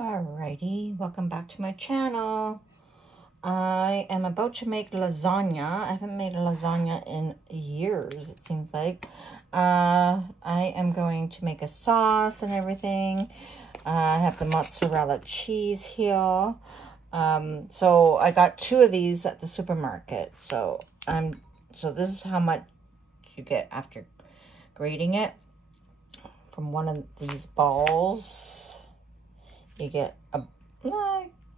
Alrighty, welcome back to my channel. I am about to make lasagna. I haven't made a lasagna in years, it seems like. I am going to make a sauce and everything. I have the mozzarella cheese here. So I got 2 of these at the supermarket. So this is how much you get after grating it from one of these balls. You get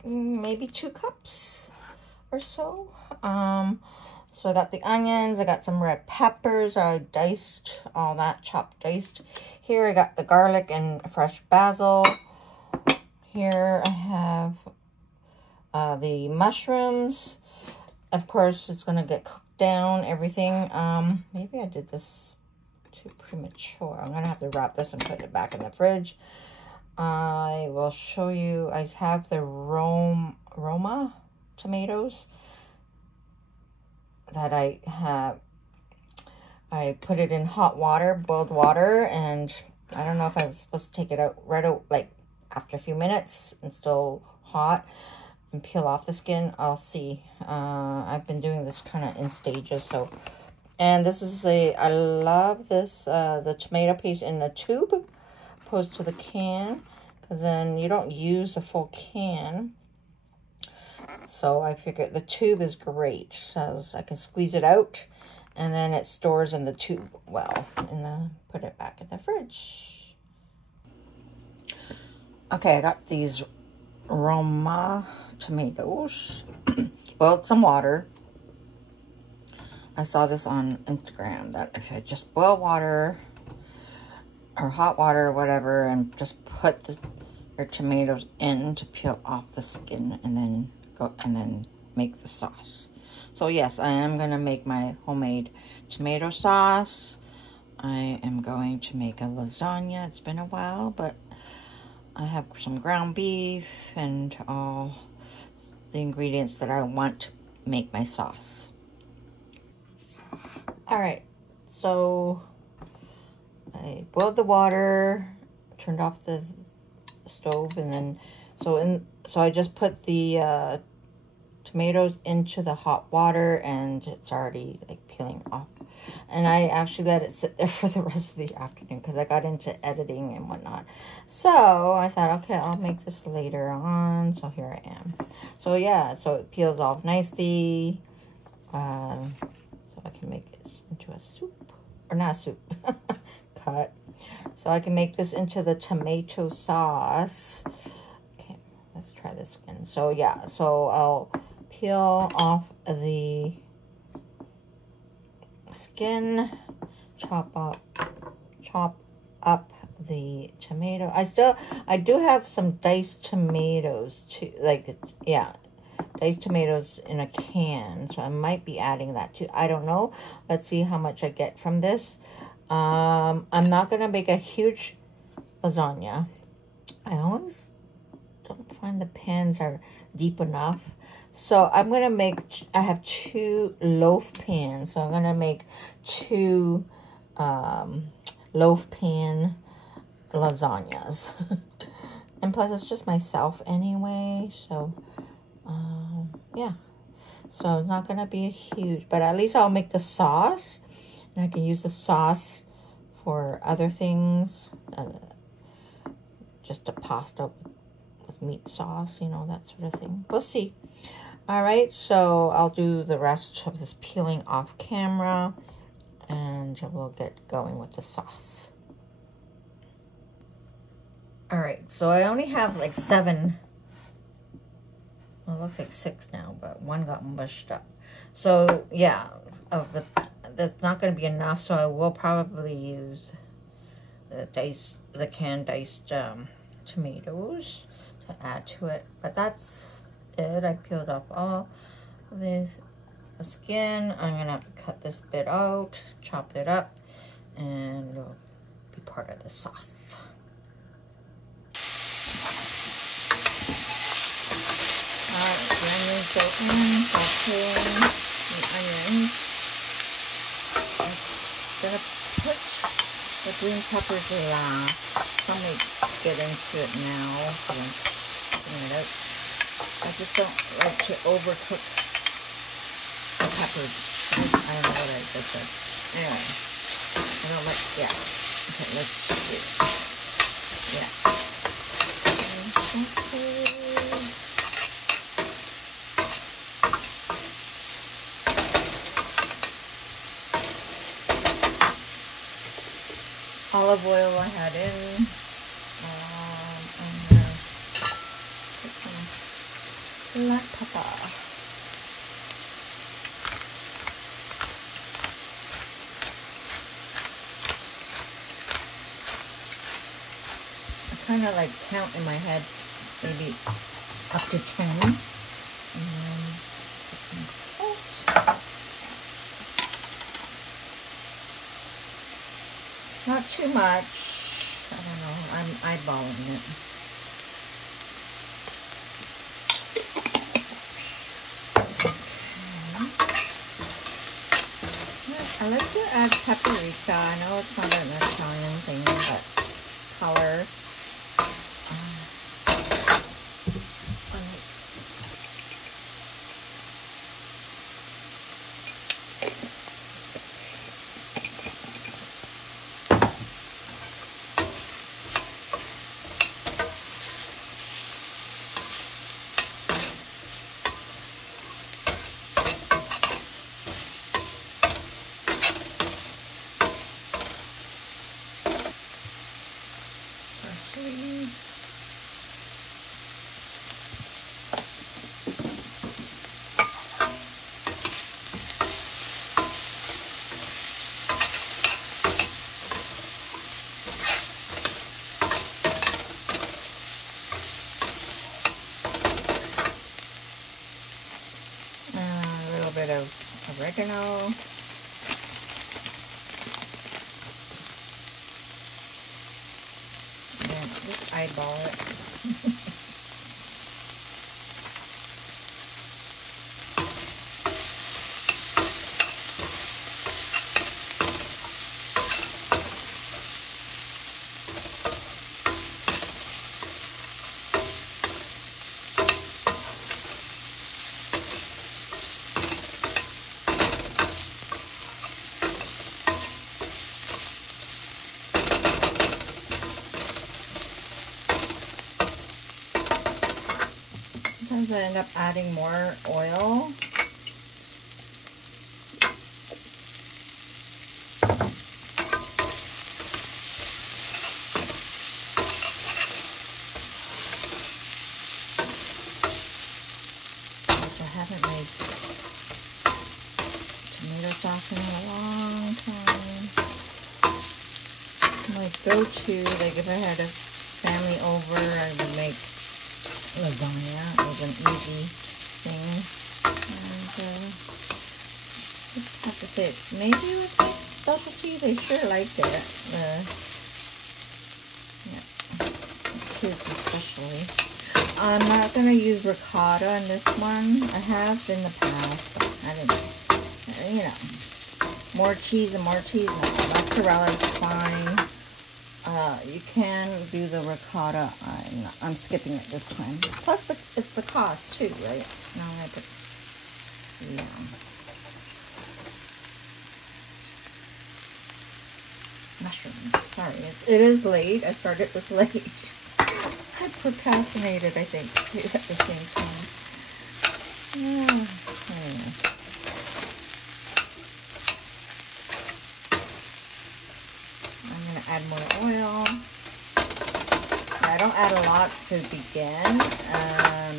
maybe 2 cups or so. So I got the onions, I got some red peppers, I diced, all that, chopped, diced. Here I got the garlic and fresh basil. Here I have the mushrooms. Of course, it's gonna get cooked down, everything. Maybe I did this too premature. I'm gonna have to wrap this and put it back in the fridge. I will show you, I have the Roma tomatoes that I put it in hot water, boiled water, and I don't know if I was supposed to take it out right out, like after a few minutes and still hot, and peel off the skin. I'll see. I've been doing this kind of in stages. So, and this is I love this, the tomato paste in a tube opposed to the can, because then you don't use a full can. So I figured the tube is great, so I can squeeze it out and then it stores in the tube well, and put it back in the fridge. Okay, I got these Roma tomatoes. Boiled some water. I saw this on Instagram that if I just boil water or hot water or whatever, and just put your tomatoes in to peel off the skin, and then make the sauce. So yes, I am gonna make my homemade tomato sauce. I am going to make a lasagna. It's been a while, but I have some ground beef and all the ingredients that I want to make my sauce. All right, so I boiled the water, turned off the stove, and then so I just put the tomatoes into the hot water, and it's already like peeling off. And I actually let it sit there for the rest of the afternoon because I got into editing and whatnot. So I thought, okay, I'll make this later on. So here I am. So yeah, so it peels off nicely. So I can make this into a soup, or not a soup, cut. So I can make this into the tomato sauce. Okay, let's try this again. So yeah, so I'll peel off the skin, chop up the tomato. I do have some diced tomatoes too, like, yeah, diced tomatoes in a can, so I might be adding that too. I don't know. Let's see how much I get from this. I'm not gonna make a huge lasagna. I always don't find the pans are deep enough. So I'm going to make, I have 2 loaf pans. So I'm going to make 2 loaf pan lasagnas. And plus it's just myself anyway. So, yeah. So it's not going to be a huge, but at least I'll make the sauce. And I can use the sauce for other things. Just a pasta with meat sauce, you know, that sort of thing. We'll see. All right, so I'll do the rest of this peeling off camera, and we'll get going with the sauce. All right, so I only have like 7. Well, it looks like 6 now, but 1 got mushed up. So yeah, that's not going to be enough. So I will probably use the canned diced tomatoes to add to it, but that's it. I peeled off all the skin. I'm gonna have to cut this bit out, chop it up, and it'll be part of the sauce. Alright, the onions go in, sauteing the onions. I'm gonna put the green peppers last. Let me get into it now. taking it out. I just don't like to overcook the peppers. I don't know what I just said. Anyway, I don't like, yeah. Okay, let's do it. Yeah. Olive oil I had in. I'm gonna put some black pepper. Kind of like count in my head, maybe up to 10, and then put some salt. Not too much. I don't know. I'm eyeballing it. Okay. I like to add paprika. I know it's not an Italian thing, but color. Bit of oregano, and then just eyeball it. Sometimes I end up adding more oil. Which I haven't made tomato sauce in a long time. My go-to, like if I had a family over, I would make lasagna. It was an easy thing, and just have to say, maybe it was my specialty. They sure liked it. Yeah, kids especially. I'm not gonna use ricotta in this one. I have in the past, but I don't know. You know, more cheese and more cheese. Mozzarella is fine. You can do the ricotta. I'm skipping it this time. Plus, it's the cost too, right? Now I put, yeah. Mushrooms. Sorry, it is late. I started this late. I procrastinated, I think, too, at the same time. Yeah. Anyway. Add more oil. I don't add a lot to begin. I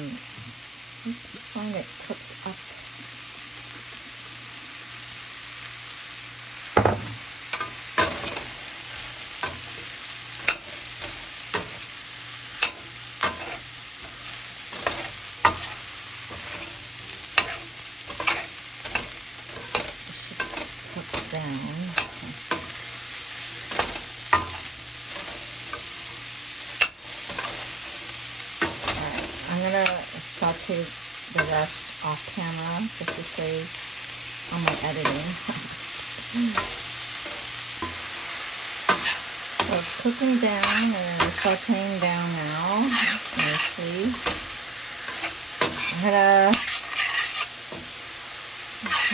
find it cooks up. Cook down. Saute the rest off camera just to save on my editing. So it's cooking down and sauteing down now. nicely. I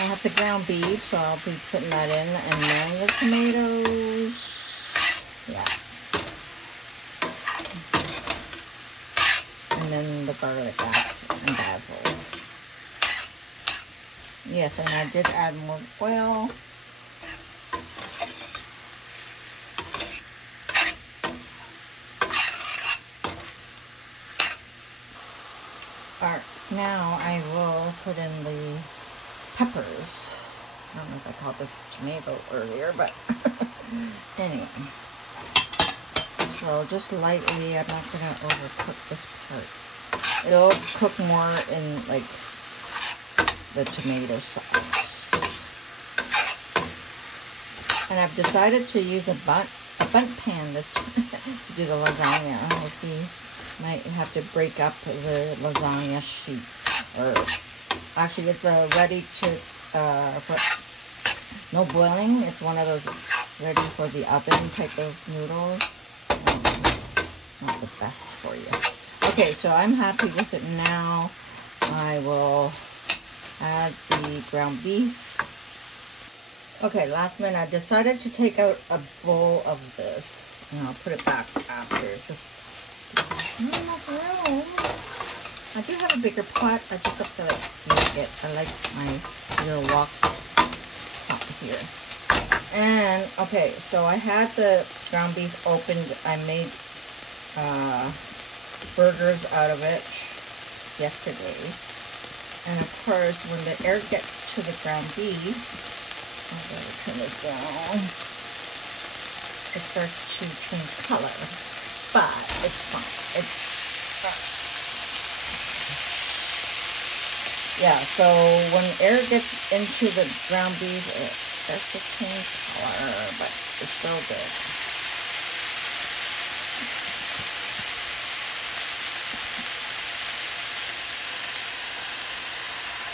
have the ground beef, so I'll be putting that in, and then the tomatoes. Yeah. And then the garlic and basil. Yes, and I did add more oil. Alright, now I will put in the peppers. I don't know if I called this tomato earlier, but anyway. So just lightly, I'm not going to overcook this part. It'll cook more in like the tomato sauce. And I've decided to use a bundt pan this to do the lasagna. We'll see. Might have to break up the lasagna sheets. Or actually, it's ready to no boiling. It's one of those ready for the oven type of noodles. Not the best for you. Okay, so I'm happy with it now. I will add the ground beef. Okay, last minute, I decided to take out a bowl of this, and I'll put it back after. Just not enough room. I do have a bigger pot. I just have to make it. I like my little wok pot here. And okay, so I had the ground beef opened. I made burgers out of it yesterday. And of course, when the air gets to the ground beef, I'm going to turn this down. It starts to change color, but it's fine. It's yeah. So when air gets into the ground beef, it starts to change color, but it's still good.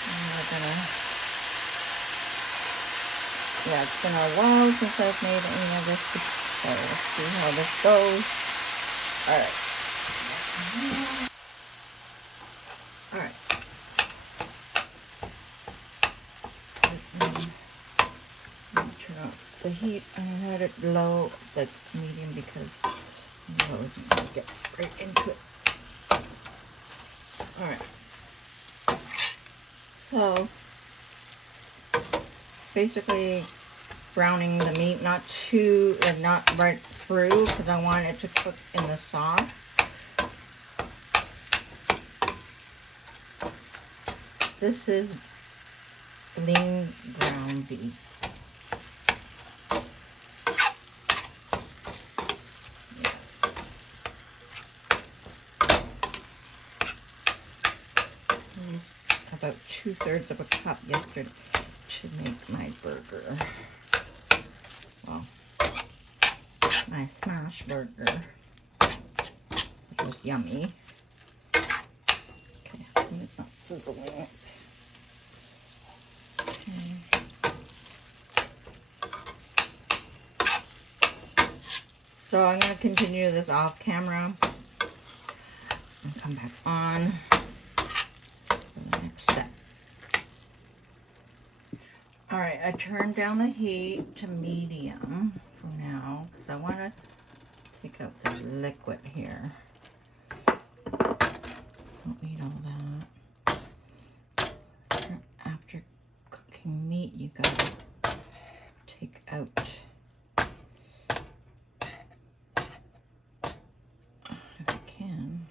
And we're gonna. Yeah, it's been a while since I've made any of this, so let's see how this goes. Alright. Let me turn off the heat. I had it low, like medium, because I wasn't going to get right into it. Alright. So, basically browning the meat, not right through, because I want it to cook in the sauce. This is lean ground beef. Used about 2/3 of a cup yesterday to make my burger. Well, my smash burger, which was yummy. Okay, and it's not sizzling. Okay. So I'm going to continue this off camera and come back on for the next step. Alright, I turned down the heat to medium for now because I want to take out the liquid here. Don't need all that. After cooking meat, you gotta take out if you can.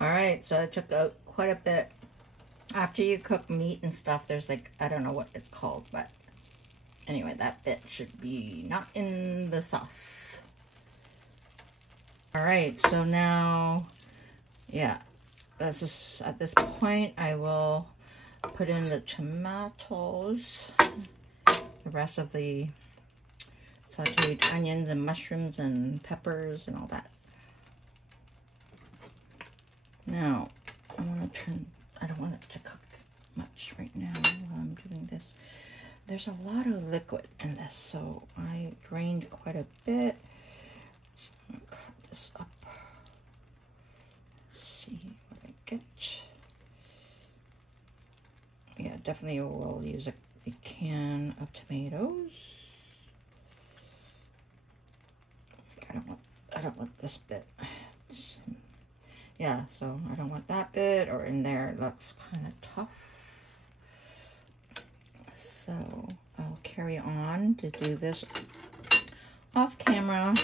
Alright, so I took out quite a bit. After you cook meat and stuff, there's like, I don't know what it's called, but anyway, that bit should be not in the sauce. All right, so now, yeah, this is at this point I will put in the tomatoes, the rest of the sauteed onions and mushrooms and peppers and all that. Now, I want to I don't want it to cook much right now while I'm doing this. There's a lot of liquid in this, so I drained quite a bit. So I'm going to cut this up. Let's see what I get. Yeah, definitely will use the can of tomatoes. I don't want this bit. Yeah, so I don't want that bit or in there. It looks kind of tough. So I'll carry on to do this off camera.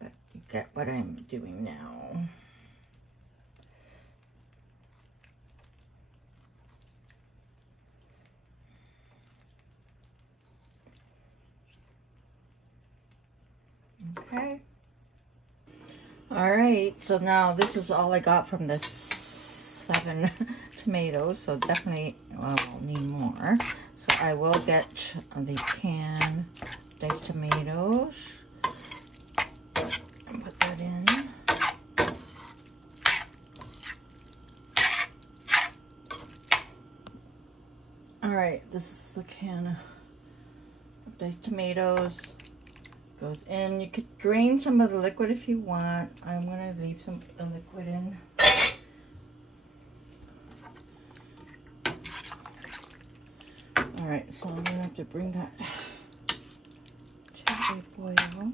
But you get what I'm doing now. Okay. All right, so now this is all I got from this 7 tomatoes, so definitely, well, I'll need more. So I will get the can diced tomatoes and put that in. All right, this is the can of diced tomatoes. Goes in. You could drain some of the liquid if you want. I'm going to leave some of the liquid in. Alright, so I'm going to have to bring that to a boil.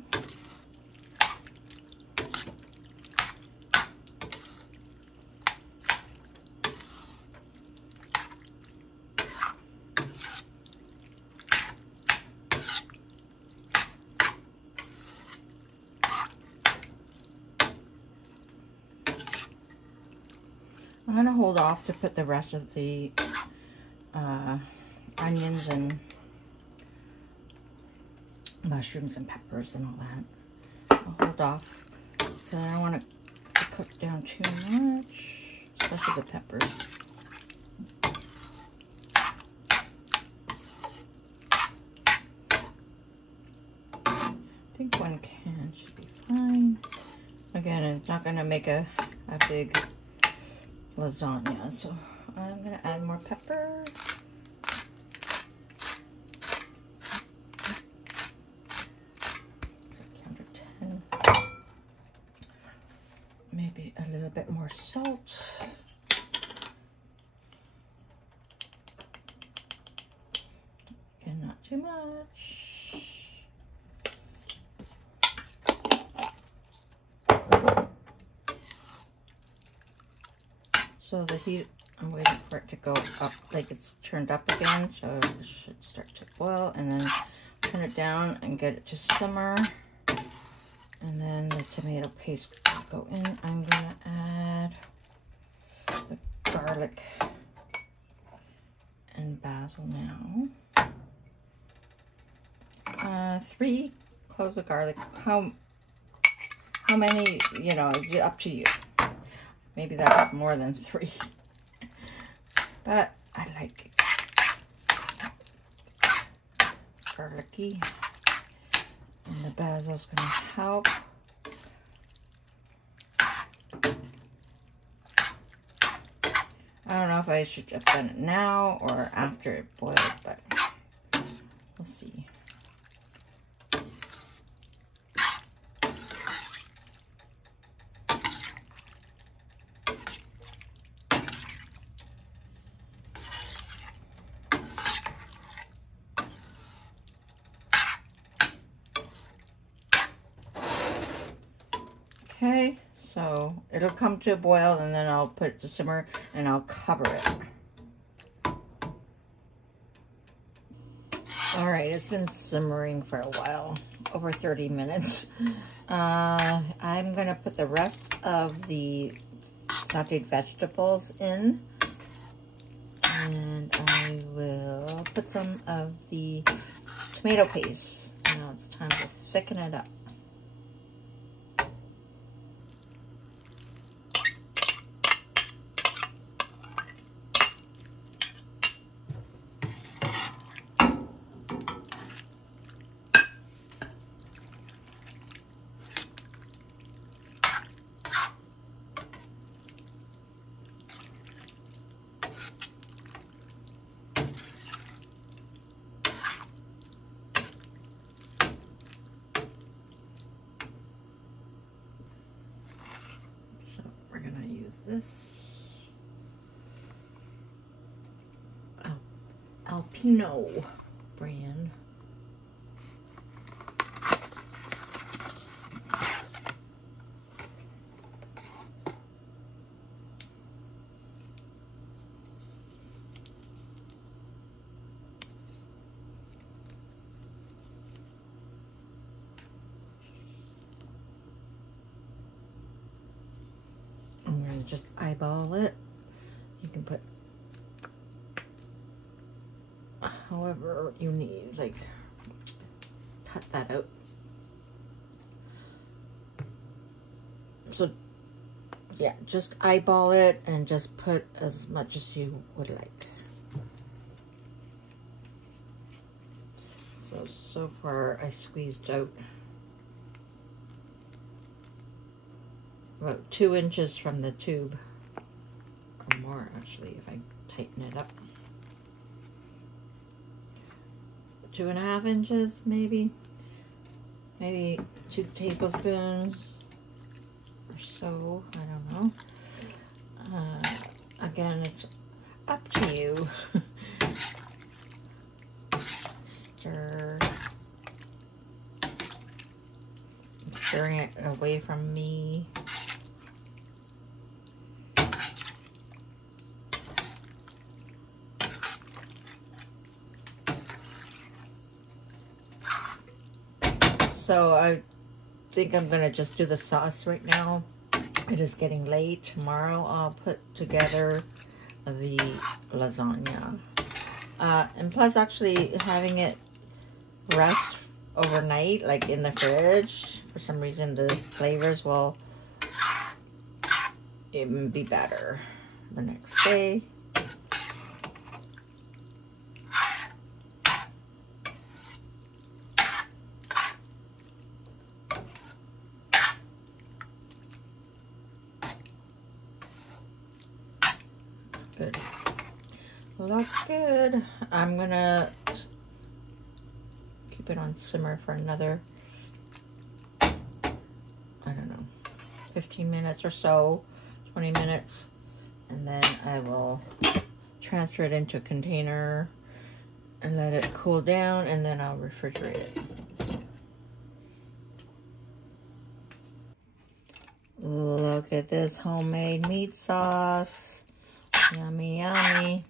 I'm going to hold off to put the rest of the onions and mushrooms and peppers and all that. I'll hold off because I don't want it to cook down too much, especially the peppers. I think 1 can should be fine. Again, it's not going to make a big lasagna, so I'm going to add more pepper. Count of 10. Maybe a little bit more salt. Again, not too much. So the heat, I'm waiting for it to go up, like it's turned up again, so it should start to boil, and then turn it down and get it to simmer. And then the tomato paste will go in. I'm gonna add the garlic and basil now. 3 cloves of garlic. How many, you know, is up to you. Maybe that's more than 3, but I like it garlicky, and the basil's gonna help. I don't know if I should have done it now or after it boiled, but we'll see. Okay, so it'll come to a boil and then I'll put it to simmer and I'll cover it. All right, it's been simmering for a while, over 30 minutes. I'm gonna put the rest of the sauteed vegetables in, and I will put some of the tomato paste. Now it's time to thicken it up. this? Alpino brand. I'm going to just eyeball it. You can put however you need, like cut that out. So yeah, just eyeball it and just put as much as you would like. So far I squeezed out about 2 inches from the tube, or more actually if I tighten it up. 2.5 inches, maybe 2 tablespoons or so. I don't know. Again, it's up to you. Stir. I'm stirring it away from me. So I think I'm gonna just do the sauce right now. It is getting late. Tomorrow I'll put together the lasagna. And plus actually having it rest overnight, like in the fridge, for some reason the flavors will even be better the next day. Good. Looks good. I'm gonna keep it on simmer for another, I don't know, 15 minutes or so, 20 minutes, and then I will transfer it into a container and let it cool down, and then I'll refrigerate it. Look at this homemade meat sauce. Yummy, yummy.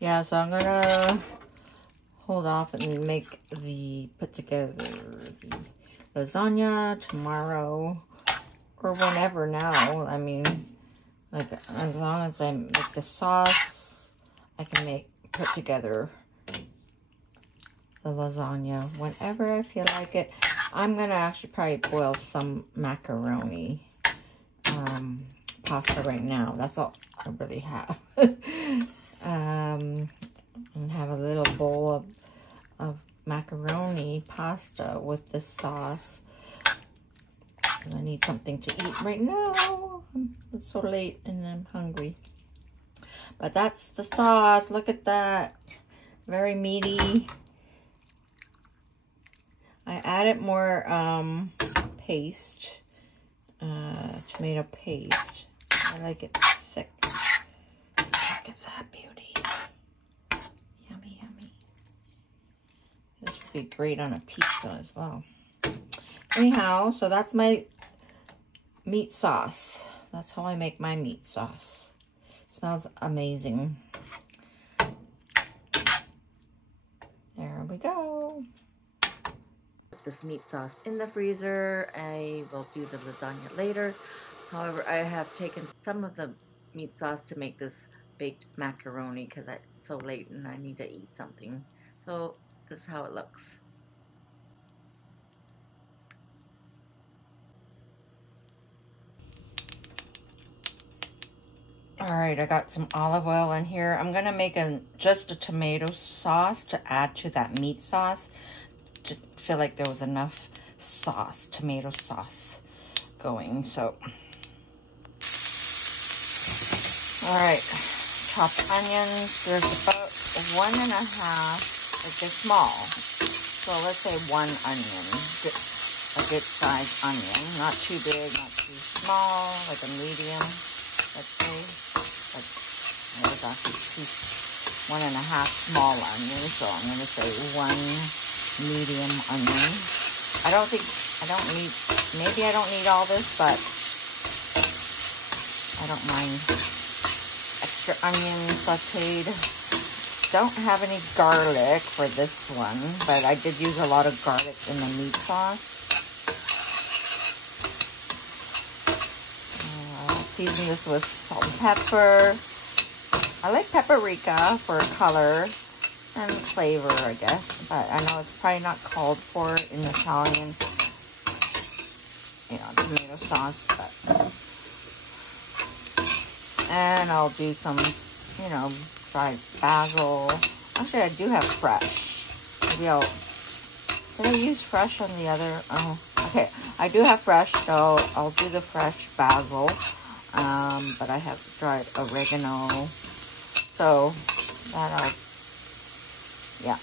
Yeah, so I'm gonna hold off and put together the lasagna tomorrow or whenever now. I mean, like, as long as I make the sauce, I can put together the lasagna whenever I feel like it. I'm gonna actually probably boil some macaroni pasta right now. That's all I really have. And have a little bowl of macaroni pasta with this sauce. I need something to eat right now. It's so late and I'm hungry. But that's the sauce. Look at that. Very meaty. I added more paste, tomato paste. I like it thick. Look at that beauty. Yummy, yummy. This would be great on a pizza as well. Anyhow, so that's my meat sauce. That's how I make my meat sauce. It smells amazing. There we go. Put this meat sauce in the freezer. I will do the lasagna later. However, I have taken some of the meat sauce to make this baked macaroni because it's so late and I need to eat something. So this is how it looks. Alright, I got some olive oil in here. I'm going to make just a tomato sauce to add to that meat sauce. To feel like there was enough sauce, tomato sauce going. So, alright, chopped onions. There's about 1.5, like they're small. So let's say 1 onion, a good sized onion. Not too big, not too small, like a medium. let's say. But there's actually 1.5 small onions, so I'm going to say 1 medium onion. Maybe I don't need all this, but I don't mind extra onion sauteed. Don't have any garlic for this one, but I did use a lot of garlic in the meat sauce. I'll season this with salt and pepper. I like paprika for color and flavor, I guess, but I know it's probably not called for in Italian, tomato sauce, but. And I'll do some, dried basil. Actually, I do have fresh. Maybe did I use fresh on the other? Oh, okay. I do have fresh, so I'll do the fresh basil. But I have dried oregano. So that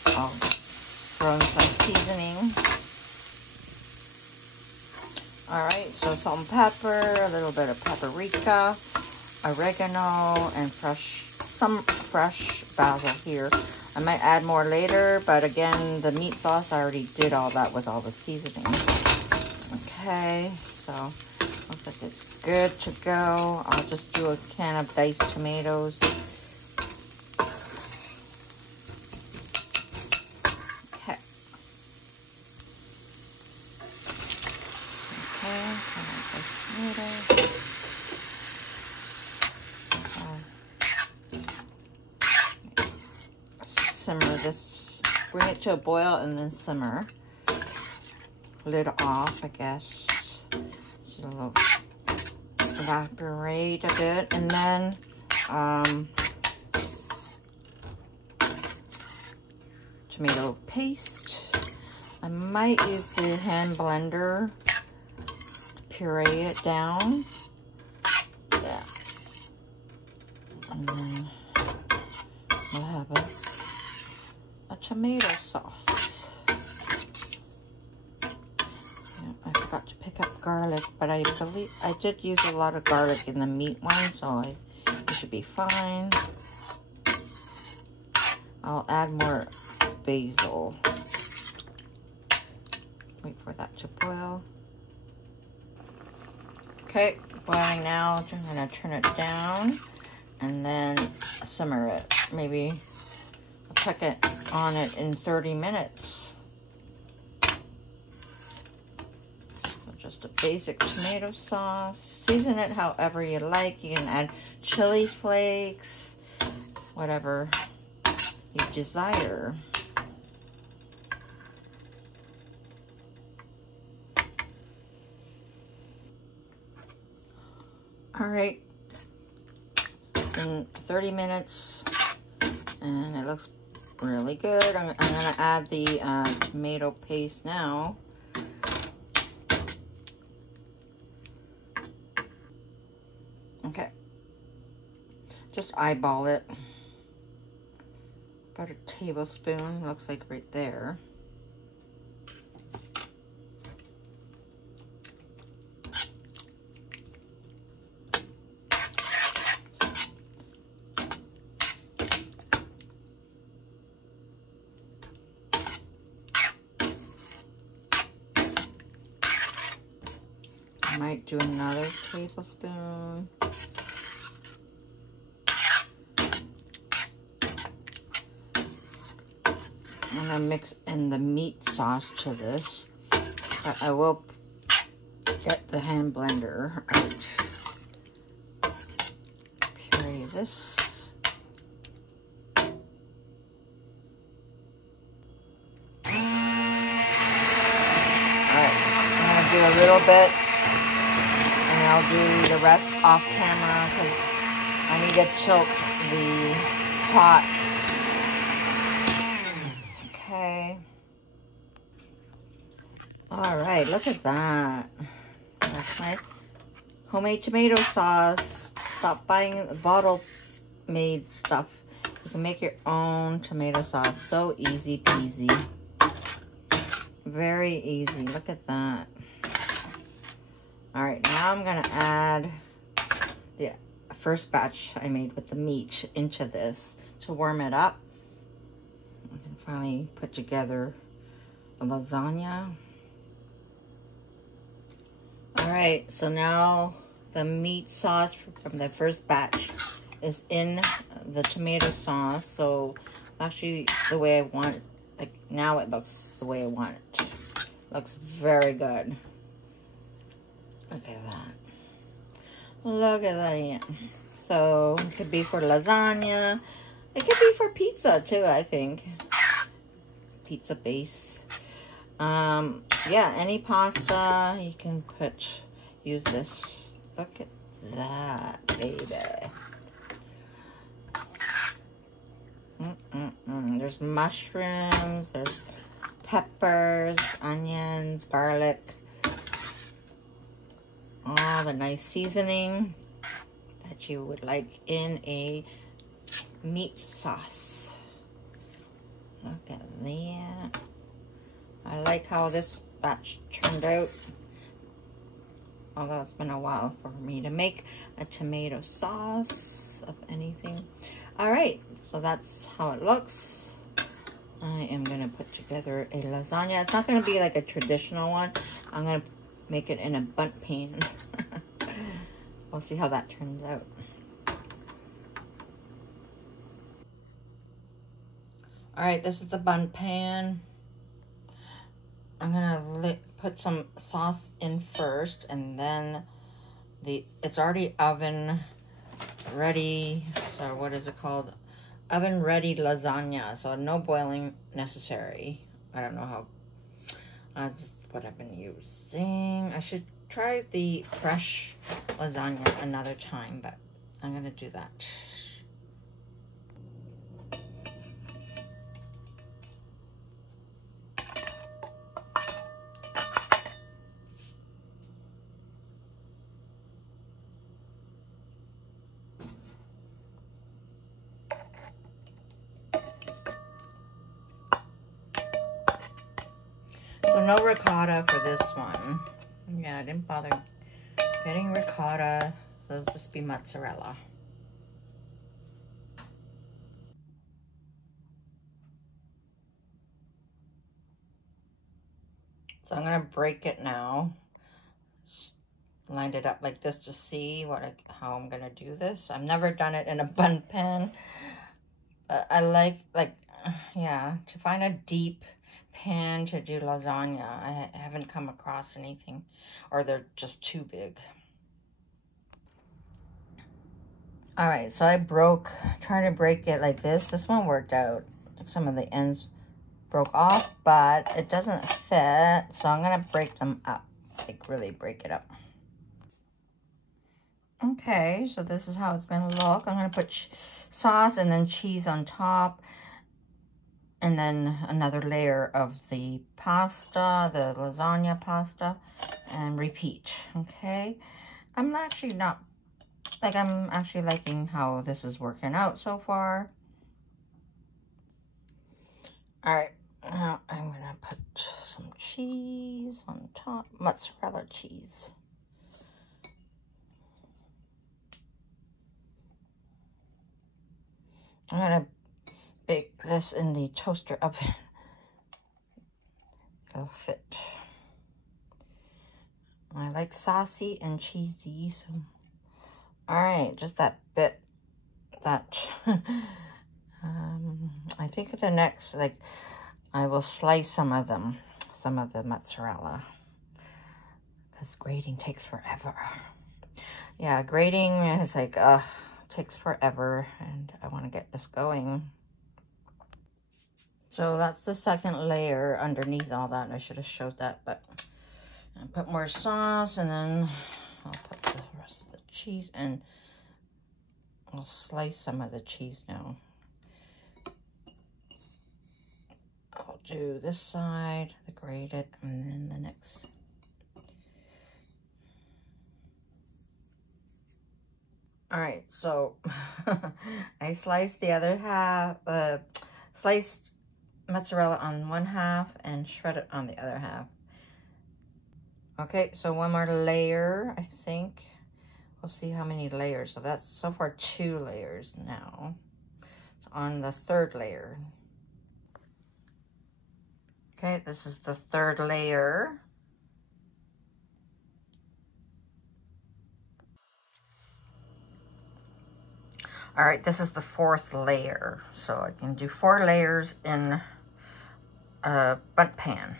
I'll throw in some seasoning. All right, so salt and pepper, a little bit of paprika, oregano, and some fresh basil here. I might add more later, but again, the meat sauce, I already did all that with all the seasoning. Okay, so looks like it's good to go. I'll just do a can of diced tomatoes. Okay. Okay, can of diced tomatoes. Simmer this, bring it to a boil and then simmer. Lid off, I guess. So it'll evaporate a bit, and then tomato paste. I might use the hand blender to puree it down. Yeah. And then we'll have a tomato sauce. Yeah, I forgot to pick up garlic, but I believe I did use a lot of garlic in the meat one, so it should be fine. I'll add more basil. Wait for that to boil. Okay, boiling now. I'm gonna turn it down and then simmer it. Maybe I'll check it on it in 30 minutes. So just a basic tomato sauce. Season it however you like. You can add chili flakes, whatever you desire. All right, in 30 minutes, and it looks really good. I'm gonna add the tomato paste now. Okay, just eyeball it. About a tablespoon, looks like right there. I might do another tablespoon. I'm gonna mix in the meat sauce to this, but I will get the hand blender out. Puree this. Alright, I'm gonna do a little bit. I'll do the rest off camera because I need to tilt the pot. Okay. All right, look at that. That's my homemade tomato sauce. Stop buying bottle-made stuff. You can make your own tomato sauce. So easy peasy. Very easy. Look at that. All right, now I'm gonna add the first batch I made with the meat into this to warm it up. I can finally put together a lasagna. All right, so now the meat sauce from the first batch is in the tomato sauce. So actually the way I want it, like now it looks the way I want it. Looks very good. Look at that. Look at that. Yeah. So it could be for lasagna. It could be for pizza too, I think. Pizza base. Yeah, any pasta you can use this. Look at that, baby. There's mushrooms, there's peppers, onions, garlic. All the nice seasoning that you would like in a meat sauce. Look at that. I like how this batch turned out. Although it's been a while for me to make a tomato sauce of anything. All right, so that's how it looks. I am gonna put together a lasagna. It's not gonna be like a traditional one. I'm gonna make it in a bundt pan. We'll see how that turns out. All right, this is the bundt pan. I'm gonna put some sauce in first, and then it's already oven ready. So what is it called? Oven ready lasagna. So no boiling necessary. I don't know how. That's what I've been using. I should try the fresh lasagna another time, but I'm gonna do that. So no ricotta for this one. Yeah, I didn't bother getting ricotta, so it'll just be mozzarella. So I'm gonna break it now. Lined it up like this to see how I'm gonna do this. I've never done it in a bundt pan. I like yeah, to find a deep pan to do lasagna. I haven't come across anything, or they're just too big. All right, so I trying to break it like this. This one worked out. Like some of the ends broke off, but it doesn't fit. So I'm gonna break them up, like really break it up. Okay, so this is how it's gonna look. I'm gonna put sauce and then cheese on top. And then another layer of the pasta, the lasagna pasta, and repeat, okay? I'm actually liking how this is working out so far. All right, now I'm gonna put some cheese on top, mozzarella cheese. I'm gonna bake this in the toaster oven. It'll fit. I like saucy and cheesy, so all right, just that bit. That I think the next, I will slice some of the mozzarella, because grating takes forever. Yeah, grating is takes forever, and I want to get this going. So that's the second layer underneath all that. I should have showed that, but I'll put more sauce, and then I'll put the rest of the cheese, and I'll slice some of the cheese now. I'll do this side, the grated, and then the next. All right, so I sliced the other half, sliced mozzarella on one half and shred it on the other half. Okay, so one more layer, I think. We'll see how many layers. So that's so far 2 layers now. So on the 3rd layer. Okay, this is the 3rd layer. All right, this is the 4th layer. So I can do 4 layers in a bundt pan.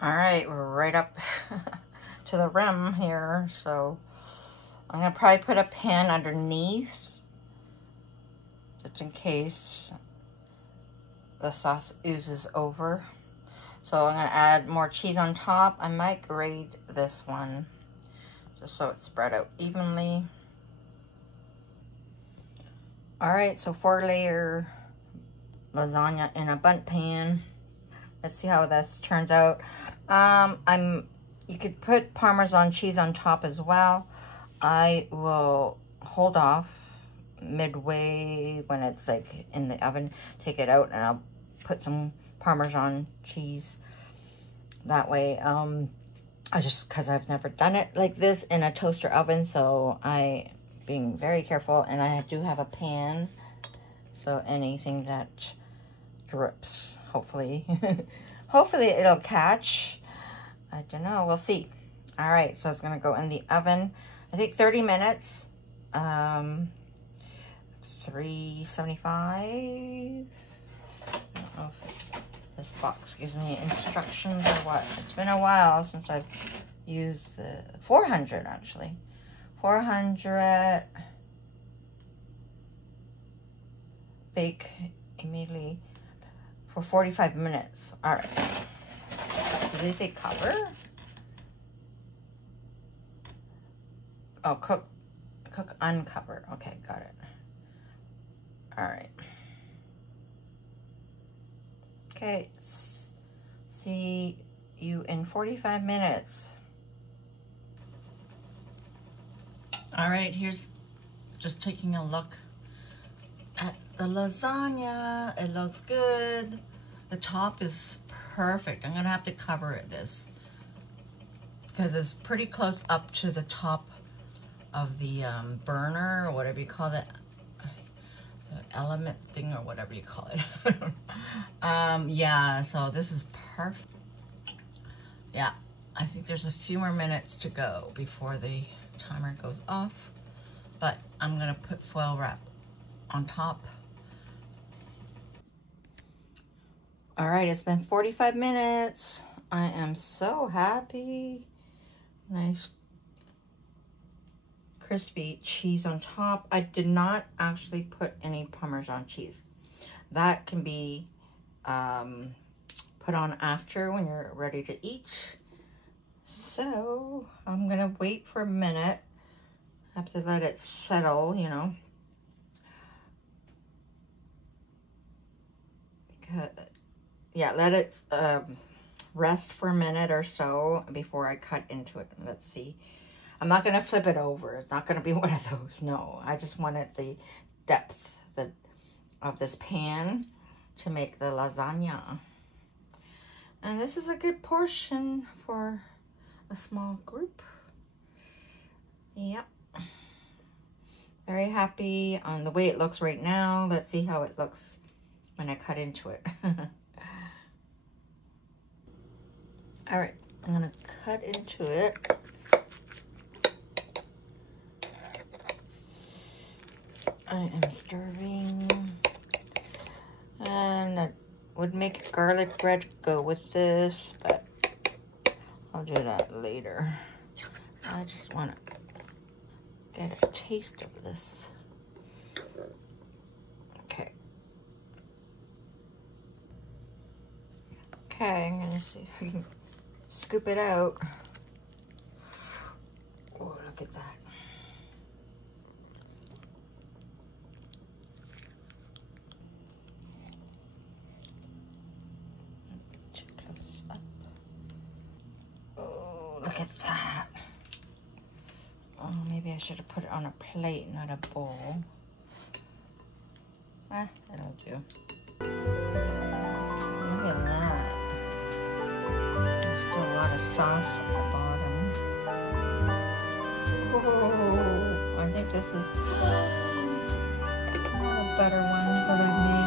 All right, we're right up to the rim here. So I'm gonna probably put a pan underneath, just in case the sauce oozes over. So I'm gonna add more cheese on top. I might grate this one, just so it's spread out evenly. All right, so 4-layer lasagna in a bundt pan. Let's see how this turns out. You could put Parmesan cheese on top as well. I will hold off midway when it's like in the oven, take it out, and I'll put some Parmesan cheese that way. I just, because I've never done it like this in a toaster oven, so I being very careful. And I do have a pan, so anything that drips, hopefully hopefully it'll catch. I don't know, we'll see. All right, so it's gonna go in the oven, I think 30 minutes, 375. I don't know if this box gives me instructions or what. It's been a while since I've used the 400, actually. 400, bake immediately for 45 minutes. All right. Did they say cover? Oh, cook, uncover. Okay, got it. All right. Okay, see you in 45 minutes. All right, here's just taking a look at the lasagna. It looks good. The top is perfect. I'm gonna have to cover this because it's pretty close up to the top of the burner, or whatever you call it, the element thing, or whatever you call it. Yeah, so this is perfect. Yeah, I think there's a few more minutes to go before the timer goes off, but I'm gonna put foil wrap on top. All right, it's been 45 minutes. I am so happy. Nice crispy cheese on top. I did not actually put any Parmesan cheese. That can be put on after when you're ready to eat. So I'm gonna wait for a minute. I have to let it settle, you know. Because, yeah, let it rest for a minute or so before I cut into it. Let's see. I'm not going to flip it over. It's not going to be one of those. No, I just wanted the depth of this pan to make the lasagna. And this is a good portion for a small group. Yep. Very happy on the way it looks right now. Let's see how it looks when I cut into it. All right, I'm gonna cut into it. I am starving. And I would make garlic bread go with this, but I'll do that later. I just want to get a taste of this. Okay. Okay, I'm gonna see if I can scoop it out. Oh, look at that. Too close up. Oh, look at that. Oh, maybe I should have put it on a plate, not a bowl. Ah, that'll do. Look at that. sauce at the bottom. Oh, I think this is one of the better ones that I've made.